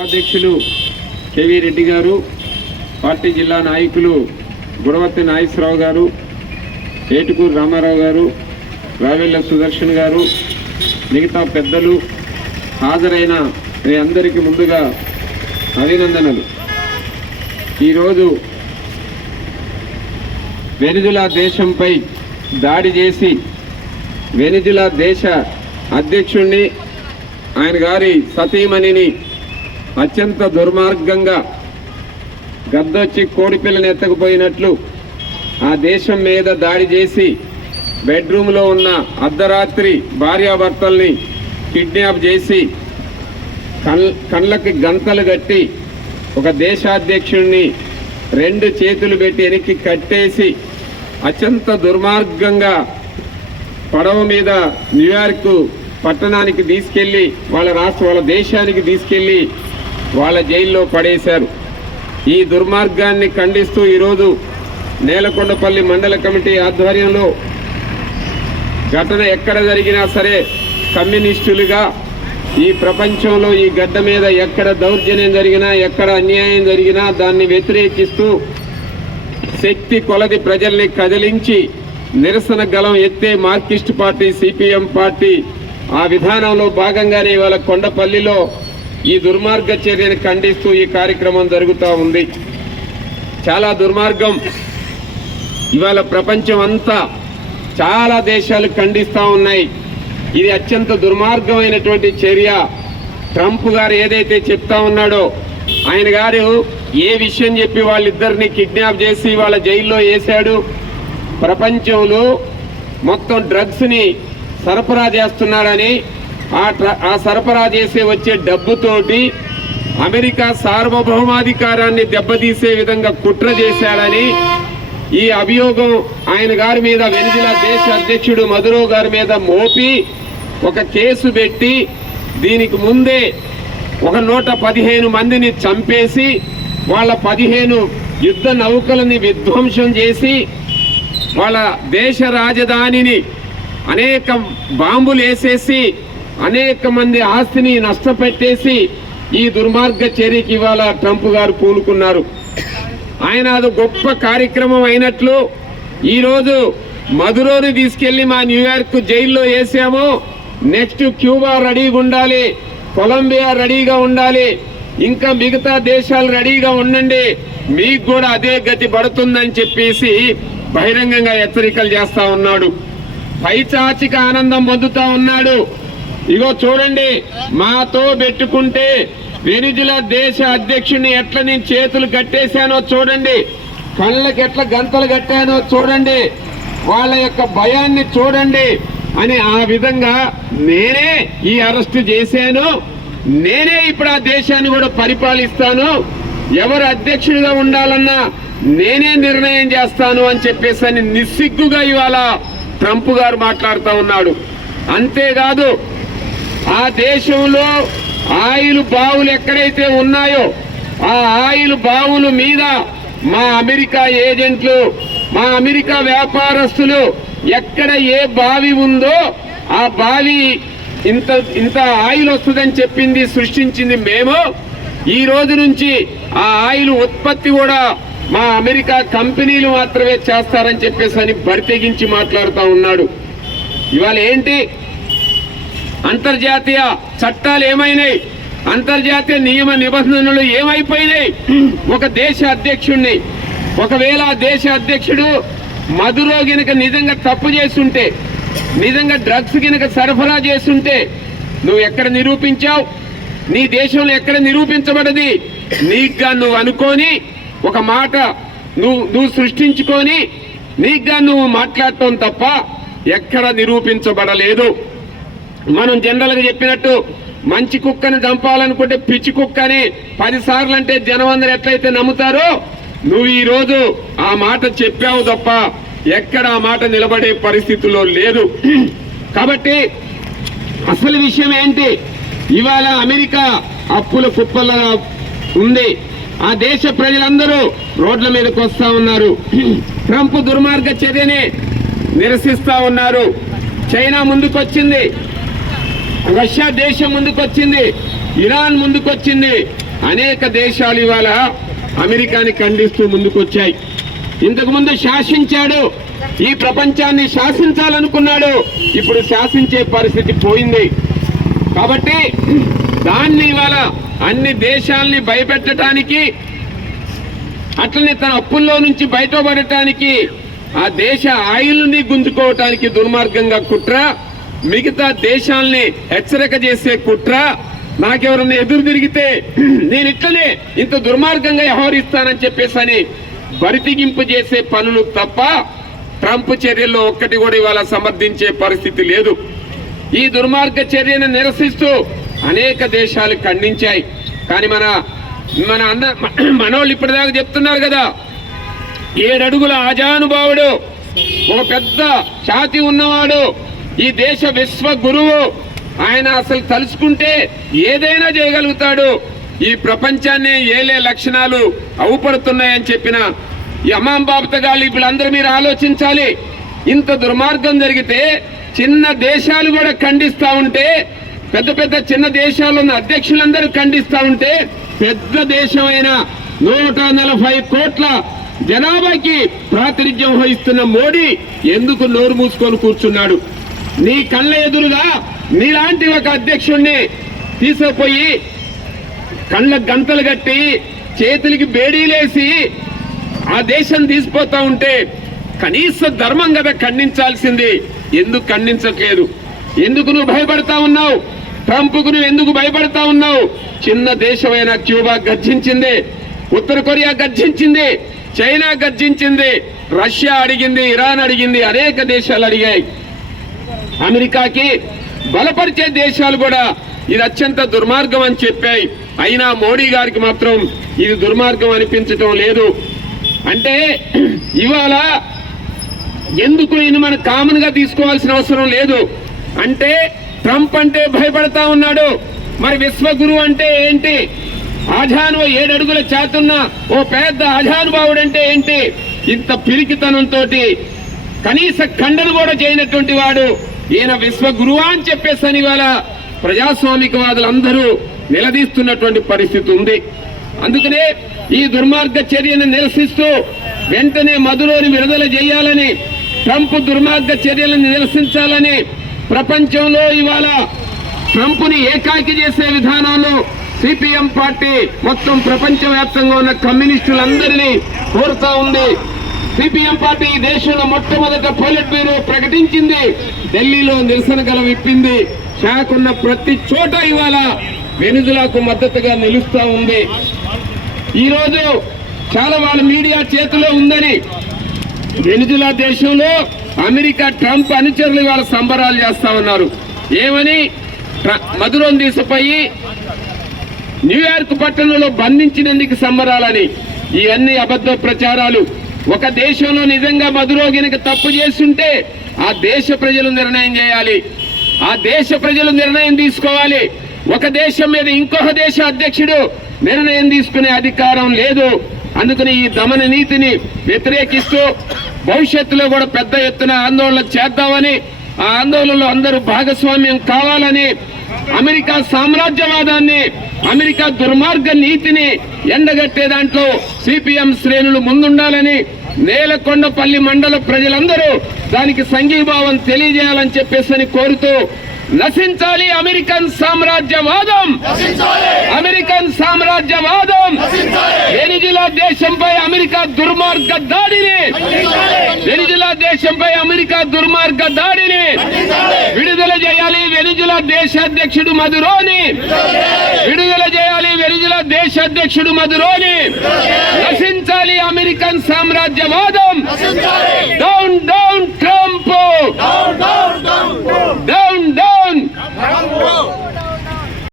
ఉపాధ్యక్షులు కేవీ రెడ్డి గారు పార్టీ జిల్లా నాయకులు గుడవత్తి నాగేశ్వరరావు గారు ఏటుకూరు రామారావు గారు రావెల్ల సుదర్శన్ గారు మిగతా పెద్దలు హాజరైన మీ అందరికీ ముందుగా అభినందనలు. ఈరోజు వెనుజులా దేశంపై దాడి చేసి వెనుజులా దేశ అధ్యక్షుణ్ణి ఆయన గారి సతీమణిని అత్యంత దుర్మార్గంగా గద్దొచ్చి కోడిపిల్లని ఎత్తకపోయినట్లు ఆ దేశం మీద దాడి చేసి బెడ్రూమ్లో ఉన్న అర్ధరాత్రి భార్యాభర్తల్ని కిడ్నాప్ చేసి కళ్ళకి గంతలు కట్టి ఒక దేశాధ్యక్షుడిని రెండు చేతులు పెట్టి వెనక్కి కట్టేసి అత్యంత దుర్మార్గంగా పడవ మీద న్యూయార్క్ పట్టణానికి తీసుకెళ్ళి వాళ్ళ రాష్ట్ర వాళ్ళ దేశానికి తీసుకెళ్ళి వాళ్ళ జైల్లో పడేశారు. ఈ దుర్మార్గాన్ని ఖండిస్తూ ఈరోజు నేలకొండపల్లి మండల కమిటీ ఆధ్వర్యంలో ఘటన ఎక్కడ జరిగినా సరే కమ్యూనిస్టులుగా ఈ ప్రపంచంలో ఈ గడ్డ మీద ఎక్కడ దౌర్జన్యం జరిగినా ఎక్కడ అన్యాయం జరిగినా దాన్ని వ్యతిరేకిస్తూ శక్తి కొలది ప్రజల్ని కదిలించి నిరసన గలం ఎత్తే మార్కిస్ట్ పార్టీ సిపిఎం పార్టీ ఆ విధానంలో భాగంగానే ఇవాళ కొండపల్లిలో ఈ దుర్మార్గ చర్యను ఖండిస్తూ ఈ కార్యక్రమం జరుగుతూ ఉంది. చాలా దుర్మార్గం. ఇవాళ ప్రపంచం అంతా చాలా దేశాలు ఖండిస్తూ ఉన్నాయి. ఇది అత్యంత దుర్మార్గమైనటువంటి చర్య. ట్రంప్ గారు ఏదైతే చెప్తా ఉన్నాడో ఆయన గారు ఏ విషయం చెప్పి వాళ్ళిద్దరిని కిడ్నాప్ చేసి వాళ్ళ జైల్లో వేశాడు. ప్రపంచంలో మొత్తం డ్రగ్స్ని సరఫరా చేస్తున్నాడని ఆ ట్ర- ఆ సరఫరా చేసే వచ్చే డబ్బుతోటి అమెరికా సార్వభౌమాధికారాన్ని దెబ్బతీసే విధంగా కుట్ర చేశాడని ఈ అభియోగం ఆయన గారి మీద వెనిజిలా దేశ అధ్యక్షుడు మధురో గారి మీద మోపి ఒక కేసు పెట్టి దీనికి ముందే ఒక నూట పదిహేను మందిని చంపేసి వాళ్ళ పదిహేను యుద్ధ నౌకలని విధ్వంసం చేసి వాళ్ళ దేశ రాజధానిని అనేక బాంబులు వేసేసి అనేక మంది ఆస్తిని నష్టపెట్టేసి ఈ దుర్మార్గ చర్యకి ఇవాళ ట్రంప్ గారు పూనుకున్నారు. ఆయన అది గొప్ప కార్యక్రమం అయినట్లు ఈరోజు మధురోని తీసుకెళ్ళి మా న్యూయార్క్ జైల్లో వేసాము. నెక్స్ట్ క్యూబా రెడీగా ఉండాలి కొలంబియా రెడీగా ఉండాలి ఇంకా మిగతా దేశాలు రెడీగా ఉండండి మీకు కూడా అదే గతి పడుతుందని చెప్పేసి బహిరంగంగా హెచ్చరికలు చేస్తా ఉన్నాడు. పైచాచిక ఆనందం పొందుతా ఉన్నాడు. ఇగో చూడండి మాతో పెట్టుకుంటే వెనిజులా దేశ అధ్యక్షుడిని ఎట్లా నేను చేతులు కట్టేశానో చూడండి కళ్ళకి ఎట్లా గంతలు కట్టానో చూడండి వాళ్ళ యొక్క భయాన్ని చూడండి అని ఆ విధంగా నేనే ఈ అరెస్ట్ చేశాను నేనే ఇప్పుడు ఆ దేశాన్ని కూడా పరిపాలిస్తాను ఎవరు అధ్యక్షుడిగా ఉండాలన్నా నేనే నిర్ణయం చేస్తాను అని చెప్పేసి అని నిస్సిగ్గుగా ఇవాళ ట్రంప్ గారు మాట్లాడుతూ ఉన్నాడు. అంతేకాదు ఆ దేశంలో ఆయిల్ బావులు ఎక్కడైతే ఉన్నాయో ఆ ఆయిల్ బావుల మీద మా అమెరికా ఏజెంట్లు మా అమెరికా వ్యాపారస్తులు ఎక్కడ ఏ బావి ఉందో ఆ బావి ఇంత ఇంత ఆయిల్ వస్తుందని చెప్పింది సృష్టించింది మేము. ఈ రోజు నుంచి ఆ ఆయిల్ ఉత్పత్తి కూడా మా అమెరికా కంపెనీలు మాత్రమే చేస్తారని చెప్పేసి అని బరితెగించి మాట్లాడుతూ ఉన్నాడు. ఇవాళ ఏంటి? అంతర్జాతీయ చట్టాలు ఏమైనాయి? అంతర్జాతీయ నియమ నిబంధనలు ఏమైపోయినాయి? ఒక దేశ అధ్యక్షుడిని ఒకవేళ ఆ దేశ అధ్యక్షుడు మధురో గినక నిజంగా తప్పు చేస్తుంటే నిజంగా డ్రగ్స్ గినక సరఫరా చేస్తుంటే నువ్వు ఎక్కడ నిరూపించావు? నీ దేశంలో ఎక్కడ నిరూపించబడది? నీకుగా నువ్వు అనుకొని ఒక మాట నువ్వు నువ్వు సృష్టించుకొని నీకుగా నువ్వు మాట్లాడటం తప్ప ఎక్కడ నిరూపించబడలేదు. మనం జనరల్గా చెప్పినట్టు మంచి కుక్కని చంపాలనుకుంటే పిచ్చి కుక్కని పది సార్లు అంటే జనం అందరు ఎట్లయితే నమ్ముతారో నువ్వు ఈ రోజు ఆ మాట చెప్పావు తప్ప ఎక్కడ ఆ మాట నిలబడే పరిస్థితుల్లో లేదు కాబట్టి అసలు విషయం ఏంటి? ఇవాళ అమెరికా అప్పుల కుప్పల ఉంది. ఆ దేశ ప్రజలందరూ రోడ్ల మీదకి వస్తా ఉన్నారు. ట్రంప్ దుర్మార్గ చర్యని నిరసిస్తా ఉన్నారు. చైనా ముందుకొచ్చింది. రష్యా దేశం ముందుకొచ్చింది ఇరాన్ ముందుకొచ్చింది. అనేక దేశాలు ఇవాళ అమెరికాని ఖండిస్తూ ముందుకొచ్చాయి. ఇంతకుముందు శాసించాడు ఈ ప్రపంచాన్ని శాసించాలనుకున్నాడు ఇప్పుడు శాసించే పరిస్థితి పోయింది. కాబట్టి దాన్ని ఇవాళ అన్ని దేశాల్ని భయపెట్టడానికి అట్లనే తన అప్పుల్లో నుంచి బయటపడటానికి ఆ దేశ ఆయిల్ని గుంజుకోవటానికి దుర్మార్గంగా కుట్ర మిగతా దేశాల్ని హెచ్చరిక చేసే కుట్ర నాకెవరన్నా ఎదురు తిరిగితే నేను ఇట్లనే ఇంత దుర్మార్గంగా వ్యవహరిస్తానని చెప్పేసి అని బరితిగింపు చేసే పనులు తప్ప ట్రంప్ చర్యల్లో ఒక్కటి కూడా ఇవాళ సమర్థించే పరిస్థితి లేదు. ఈ దుర్మార్గ చర్యను నిరసిస్తూ అనేక దేశాలు ఖండించాయి. కానీ మన మన అన్న మనోళ్ళు ఇప్పటిదాకా చెప్తున్నారు కదా ఏడడుగుల ఆజానుభావుడు ఒక పెద్ద ఛాతి ఉన్నవాడు ఈ దేశ విశ్వ గురువు ఆయన అసలు తలుచుకుంటే ఏదైనా చేయగలుగుతాడు. ఈ ప్రపంచాన్ని ఏలే లక్షణాలు అవుపడుతున్నాయని చెప్పిన ఈ అమ్మాం బాబుతగాళ్ళు వీళ్ళందరూ మీరు ఆలోచించాలి. ఇంత దుర్మార్గం జరిగితే చిన్న దేశాలు కూడా ఖండిస్తూ ఉంటే పెద్ద పెద్ద చిన్న దేశాల్లో ఉన్న అధ్యక్షులందరూ ఖండిస్తూ ఉంటే పెద్ద దేశమైన నూట నలభై కోట్ల జనాభాకి ప్రాతినిధ్యం వహిస్తున్న మోడీ ఎందుకు నోరు మూసుకొని కూర్చున్నాడు? నీ కళ్ళ ఎదురుగా నీలాంటి ఒక అధ్యక్షుణ్ణి తీసుకుపోయి కళ్ళ గంతలు కట్టి చేతులకి బేడీలేసి ఆ దేశం తీసిపోతా ఉంటే కనీస ధర్మం కదా ఖండించాల్సింది. ఎందుకు ఖండించట్లేదు? ఎందుకు నువ్వు భయపడతా ఉన్నావు? ట్రంప్కు నువ్వు ఎందుకు భయపడతా ఉన్నావు? చిన్న దేశమైన క్యూబా గర్జించింది. ఉత్తర కొరియా గర్జించింది. చైనా గర్జించింది. రష్యా అడిగింది. ఇరాన్ అడిగింది. అనేక దేశాలు అడిగాయి. అమెరికాకి బలపరిచే దేశాలు కూడా ఇది అత్యంత దుర్మార్గం అని చెప్పాయి. అయినా మోడీ గారికి మాత్రం ఇది దుర్మార్గం అనిపించటం లేదు. అంటే ఇవాళ ఎందుకు ఇది మనం కామన్గా తీసుకోవాల్సిన అవసరం లేదు? అంటే ట్రంప్ అంటే భయపడతా ఉన్నాడు. మరి విశ్వగురు అంటే ఏంటి? ఆజాను ఏడడుగుల చేతున్న ఓ పెద్ద ఆజానుభావుడు అంటే ఏంటి? ఇంత పిరికితనంతో కనీస ఖండన కూడా చేయనటువంటి వాడు ఈయన విశ్వగురువా అని చెప్పేసి ఇవాళ ప్రజాస్వామికవాదులందరూ నిలదీస్తున్నటువంటి పరిస్థితి ఉంది. అందుకనే ఈ దుర్మార్గ చర్యను నిరసిస్తూ వెంటనే మధులోని విడుదల చేయాలని ట్రంప్ దుర్మార్గ చర్యలను నిరసించాలని ప్రపంచంలో ఇవాళ ట్రంప్ని ఏకాకి చేసే విధానంలో సిపిఎం పార్టీ మొత్తం ప్రపంచవ్యాప్తంగా ఉన్న కమ్యూనిస్టులందరినీ కోరుతా ఉంది. సిపిఎం పార్టీ ఈ దేశంలో మొట్టమొదట పొలిట్ బ్యూరో ప్రకటించింది. ఢిల్లీలో నిరసన గల విప్పింది షాకున్న ప్రతి చోట ఇవాళ వెనుజులాకు మద్దతుగా నిలుస్తా ఉంది. ఈరోజు చాలా వాళ్ళ మీడియా చేతిలో ఉందని వెనుజులా దేశంలో అమెరికా ట్రంప్ అనుచరులు ఇవాళ సంబరాలు చేస్తా ఉన్నారు. ఏమని? ట్ర- మధురం తీసిపోయి న్యూయార్క్ పట్టణంలో బంధించినందుకు సంబరాలని ఇవన్నీ అబద్ధ ప్రచారాలు ఒక దేశంలో నిజంగా మధురోగినికి తప్పు చేస్తుంటే ఆ దేశ ప్రజలు నిర్ణయం చేయాలి. ఆ దేశ ప్రజలు నిర్ణయం తీసుకోవాలి. ఒక దేశం మీద ఇంకొక దేశ అధ్యక్షుడు నిర్ణయం తీసుకునే అధికారం లేదు. అందుకని ఈ దమన నీతిని వ్యతిరేకిస్తూ భవిష్యత్తులో కూడా పెద్ద ఎత్తున ఆందోళన చేద్దామని ఆ ఆందోళనలో అందరూ భాగస్వామ్యం కావాలని అమెరికా సామ్రాజ్యవాదాన్ని అమెరికా దుర్మార్గ నీతిని ఎండగట్టే దాంట్లో సిపిఎం శ్రేణులు ముందుండాలని నేలకొండపల్లి మండల ప్రజలందరూ దానికి సంఘీభావం తెలియజేయాలని చెప్పేసి కోరుతూ నశించాలి అమెరికన్ సామ్రాజ్యవాదం. అమెరికన్ సామ్రాజ్యవాదం. వెనిజులా దేశంపై అమెరికా దుర్మార్గ దాడిని. వెనిజులా దేశంపై అమెరికా దుర్మార్గ దాడిని. విడుదల చేయాలి వెనిజులా దేశాధ్యక్షుడు మధురోని విడుదల చేయాలి. వెనిజులా దేశాధ్యక్షుడు మధురోని నశించాలి అమెరికన్ సామ్రాజ్యవాదం.